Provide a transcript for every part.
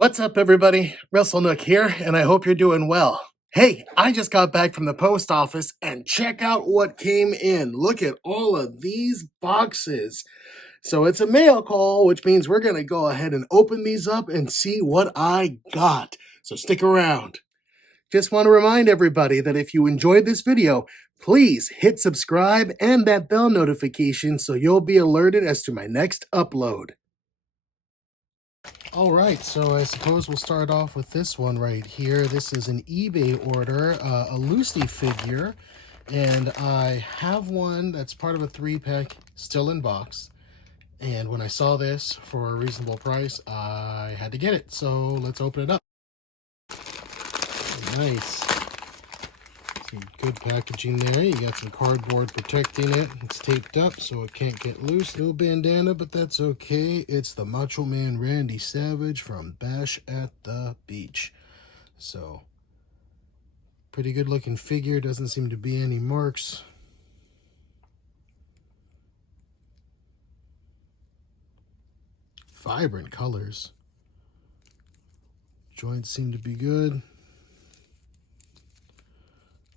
What's up, everybody? Wrestlenook here, and I hope you're doing well. Hey, I just got back from the post office, and check out what came in. Look at all of these boxes. So it's a mail call, which means we're going to go ahead and open these up and see what I got. So stick around. Just want to remind everybody that if you enjoyed this video, please hit subscribe and that bell notification so you'll be alerted as to my next upload. All right, so I suppose we'll start off with this one right here. This is an eBay order, a Lucy figure, and I have one that's part of a 3-pack still in box. And when I saw this for a reasonable price, I had to get it. So let's open it up. Nice. Some good packaging there. You got some cardboard protecting it. It's taped up so it can't get loose. No bandana, but that's okay. It's the Macho Man Randy Savage from Bash at the Beach. So, pretty good looking figure. Doesn't seem to be any marks. Vibrant colors. Joints seem to be good.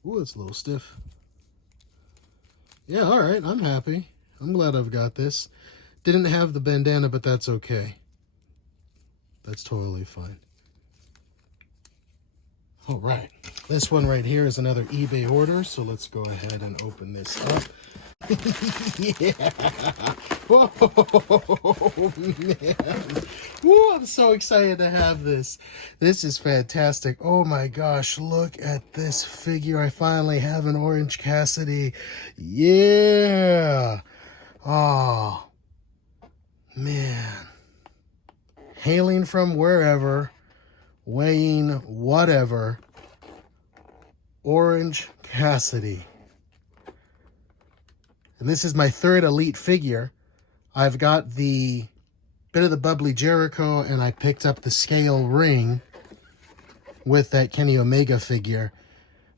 Ooh, it's a little stiff. Yeah, all right, I'm happy. I'm glad I've got this. Didn't have the bandana, but that's okay. That's totally fine. All right, this one right here is another eBay order, so let's go ahead and open this up. Yeah! Oh, man. Woo, I'm so excited to have this. This is fantastic. Oh my gosh, look at this figure. I finally have an Orange Cassidy. Yeah! Oh, man. Hailing from wherever, weighing whatever, Orange Cassidy. And this is my third Elite figure. I've got the bit of the Bubbly Jericho, and I picked up the scale ring with that Kenny Omega figure.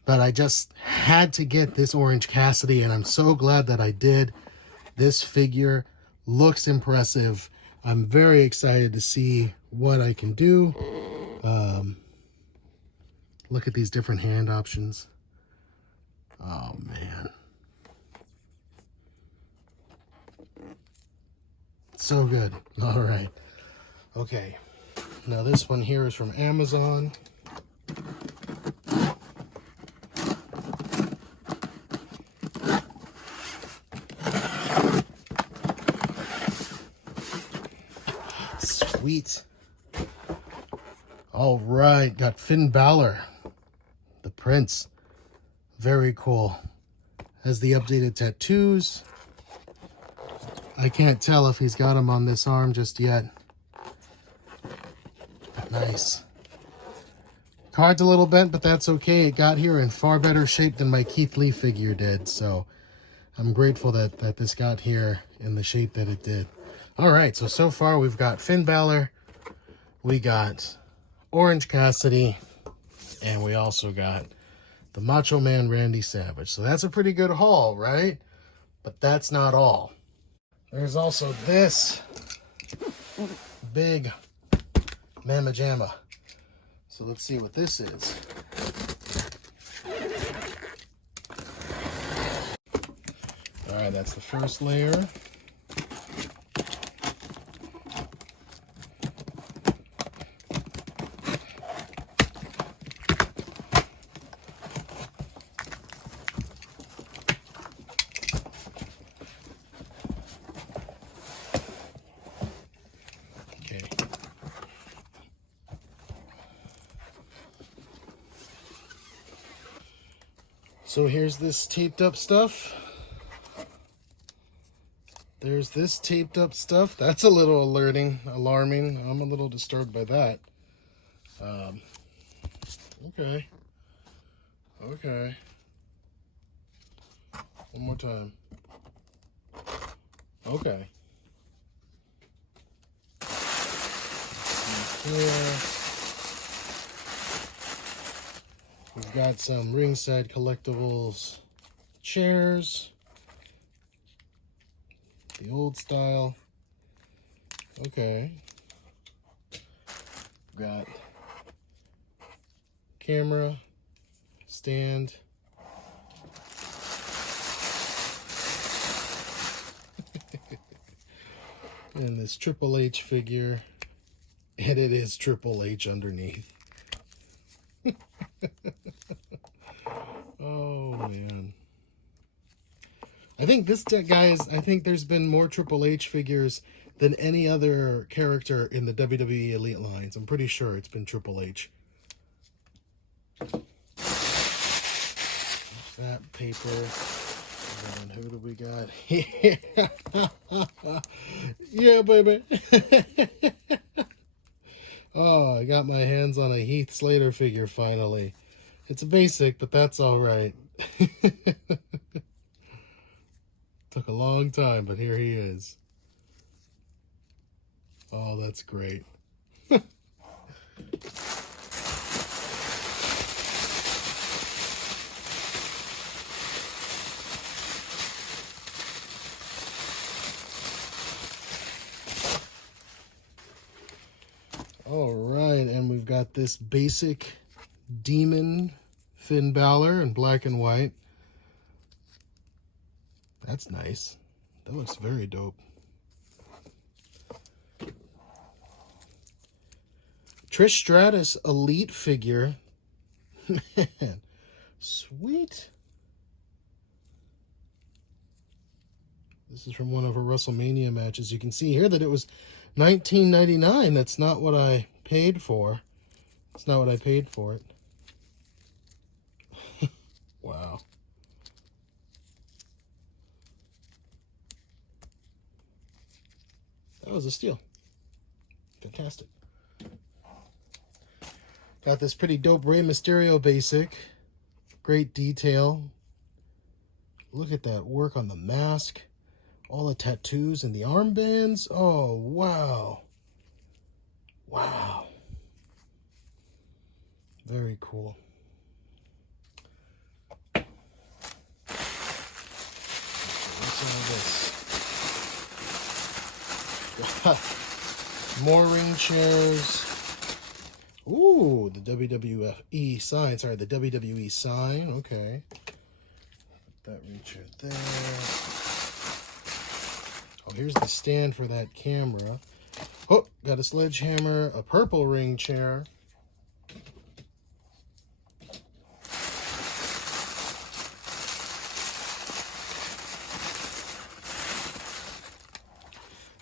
But I just had to get this Orange Cassidy, and I'm so glad that I did. This figure looks impressive. I'm very excited to see what I can do. Look at these different hand options. Oh, man. So good. All right. Okay. Now this one here is from Amazon. Sweet. All right. Got Finn Balor, the Prince. Very cool. Has the updated tattoos. I can't tell if he's got them on this arm just yet. Nice. Card's a little bent, but that's okay. It got here in far better shape than my Keith Lee figure did. So I'm grateful that this got here in the shape that it did. All right, so far we've got Finn Balor. We got Orange Cassidy. And we also got the Macho Man Randy Savage. So that's a pretty good haul, right? But that's not all. There's also this big Mamma Jamma. So let's see what this is. All right, that's the first layer. So here's this taped up stuff. There's this taped up stuff. That's a little alarming. I'm a little disturbed by that. Okay. Okay. One more time. Okay. Here. We've got some ringside collectibles chairs. The old style. Okay. got camera, stand, and this Triple H figure, and it is Triple H underneath. Oh man, I think this guy is, I think there's been more Triple H figures than any other character in the WWE Elite lines. I'm pretty sure it's been Triple H. That paper. And who do we got here? Yeah, baby. Oh, I got my hands on a Heath Slater figure finally. It's a basic, but that's all right. Took a long time, but here he is. Oh, that's great. All right, and we've got this basic Demon Finn Balor in black and white. That's nice. That looks very dope. Trish Stratus Elite figure. Man, sweet. This is from one of her WrestleMania matches. You can see here that it was $19.99. That's not what I paid for. It's not what I paid for it. Wow. That was a steal. Fantastic. Got this pretty dope Rey Mysterio basic. Great detail. Look at that work on the mask. All the tattoos and the armbands. Oh, wow. Wow. Very cool. More ring chairs. Ooh, the WWE sign. Sorry, the WWE sign. Okay. Put that ring chair there. Oh, here's the stand for that camera. Oh, got a sledgehammer, a purple ring chair.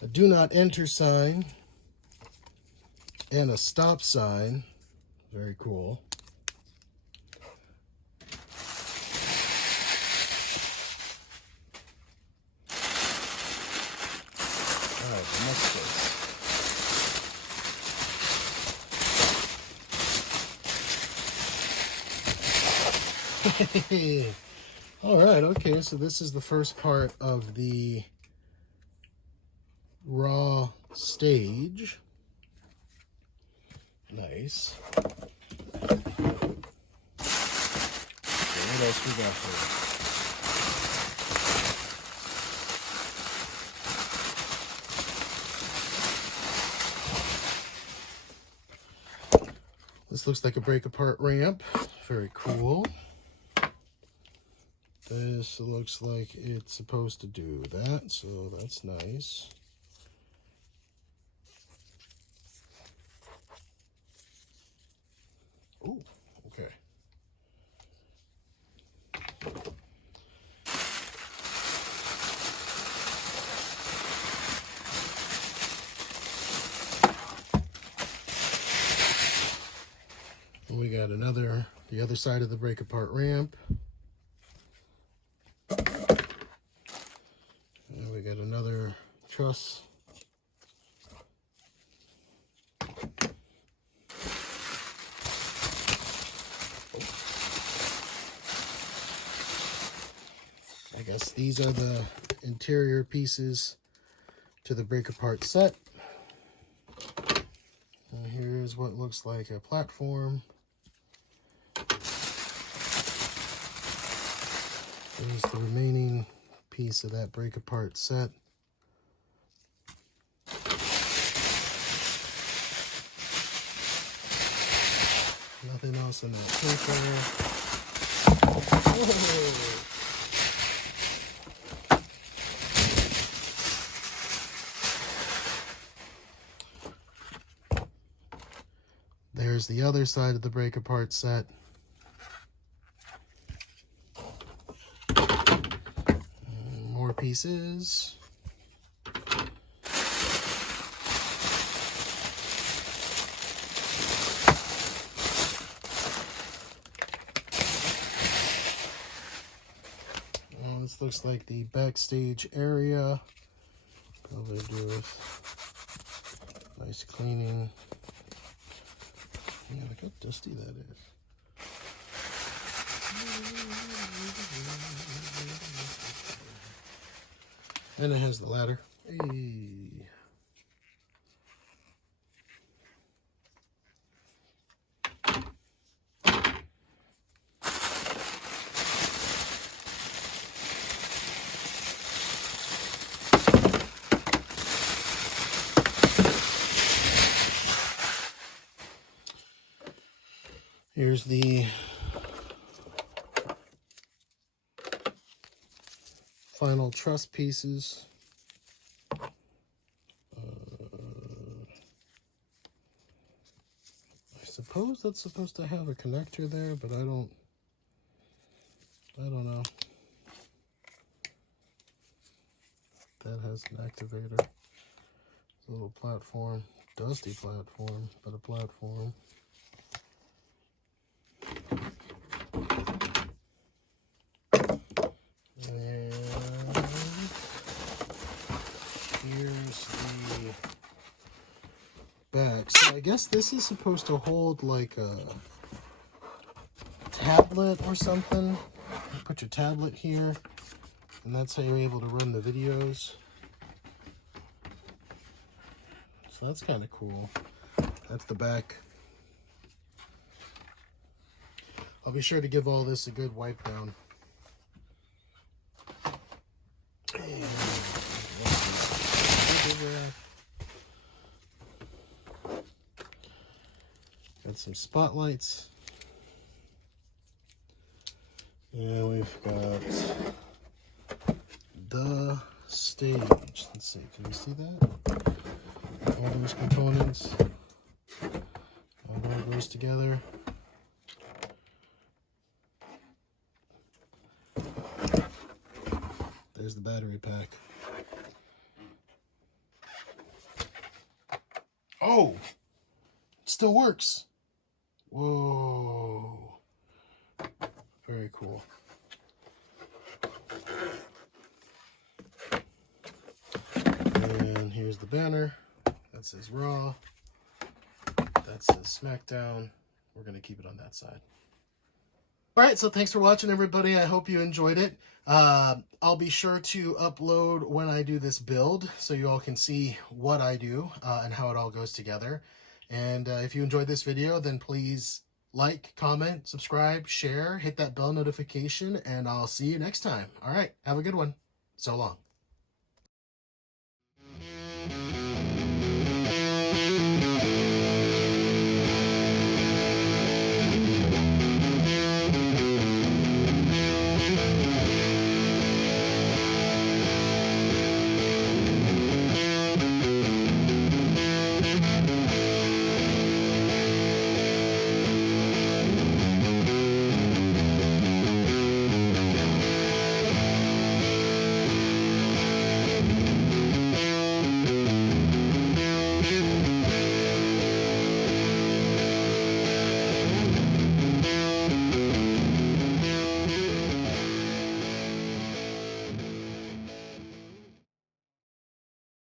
A do not enter sign. And a stop sign. Very cool. All right, the next place. All right, okay, so this is the first part of the Raw stage. Nice. Okay, what else we got here? This looks like a break apart ramp. Very cool. This looks like it's supposed to do that, so that's nice. Oh, okay. And we got another, the other side of the break apart ramp. And we got another truss. I guess these are the interior pieces to the break apart set. And here's what looks like a platform. There's the remaining piece of that break apart set. Nothing else in that paper. Whoa. There's the other side of the break apart set. More pieces. This looks like the backstage area. Probably do with nice cleaning. Yeah, look how dusty that is. And it has the ladder. Hey. Here's the final truss pieces. I suppose that's supposed to have a connector there, but I don't know. That has an activator. It's a little platform, dusty platform, but a platform. And here's the back. So I guess this is supposed to hold like a tablet or something. You put your tablet here, and that's how you're able to run the videos. So that's kind of cool. That's the back. I'll be sure to give all this a good wipe down. Got some spotlights. And we've got the stage. Let's see, can you see that? All those components. All that goes together. There's the battery pack. Oh! It still works. Whoa. Very cool. And here's the banner. That says Raw. That says SmackDown. We're going to keep it on that side. Alright, so thanks for watching, everybody. I hope you enjoyed it. I'll be sure to upload when I do this build so you all can see what I do and how it all goes together. And if you enjoyed this video, then please like, comment, subscribe, share, hit that bell notification, and I'll see you next time. Alright, have a good one. So long.